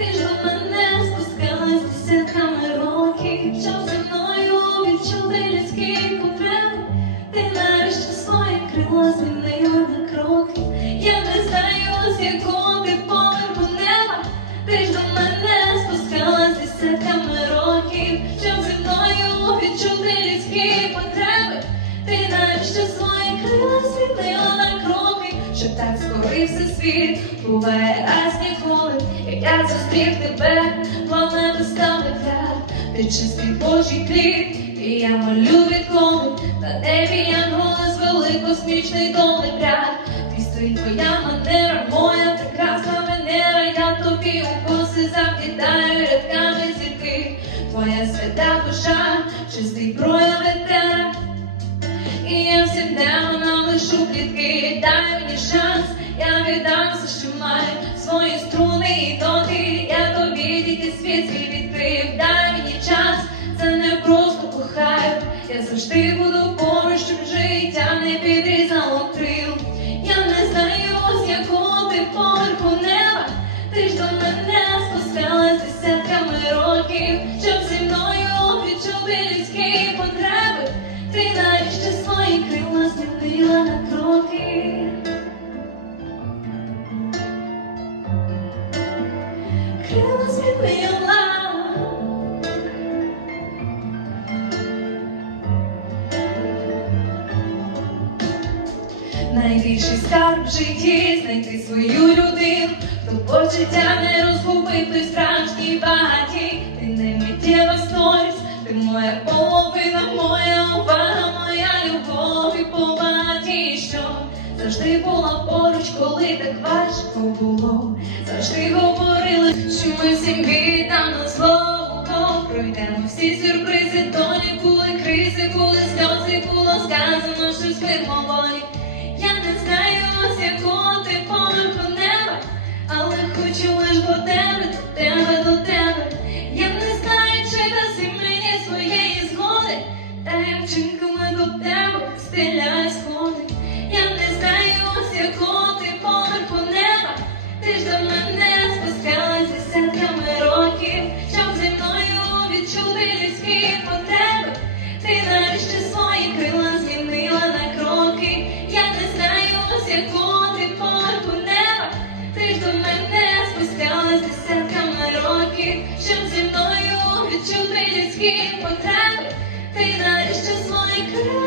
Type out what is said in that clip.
ти ж до мене спускалась десятками років, щоб зі мною відчути людські потреби. Ти нарешті своє крило змінила на кроки. Я не знаю, з поверху неба. Ти ж до мене спускалась десятками років, щоб зі мною відчути людські потреби. Ти нарешті свої крила змінила на кроки, що так скорився світ, буває раз ніколи, як я зустрів тебе, планета стала ряд, ти чистий Божий кліп, і я молю відколи, на небі янголи звели космічний долепряд, ти стоїть твоя манера, моя прекрасна Венера, я тобі у коси рядками зірки, твоя свята душа, чистий прояв етера. Клітки, дай мені шанс, я віддам все, що маю, свої струни і ноги, я тобі тільки світ свій відкрив, дай мені час, це не просто кохаю, я завжди буду поруч, щоб життя не підрізало крил. Я не знаю, з якого ти поверху неба, ти ж до мене спускалась десятками років, щоб зі мною відчути людські потреби. Найбільший скарб в житті знайти свою людину, хто почуття не розгубив той справжній багатій. Ти не миттєва сторіс, ти моя половина, моя увага, моя любов і що завжди була поруч, коли так важко було. Завжди говорили, що ми всім віддамо зло пройдемо всі сюрпризи, то не були кризи, коли сльози, було сказано, що спимо болі. Я не знаю, ось як ти твої потреби, ти наріжче з моїх крил.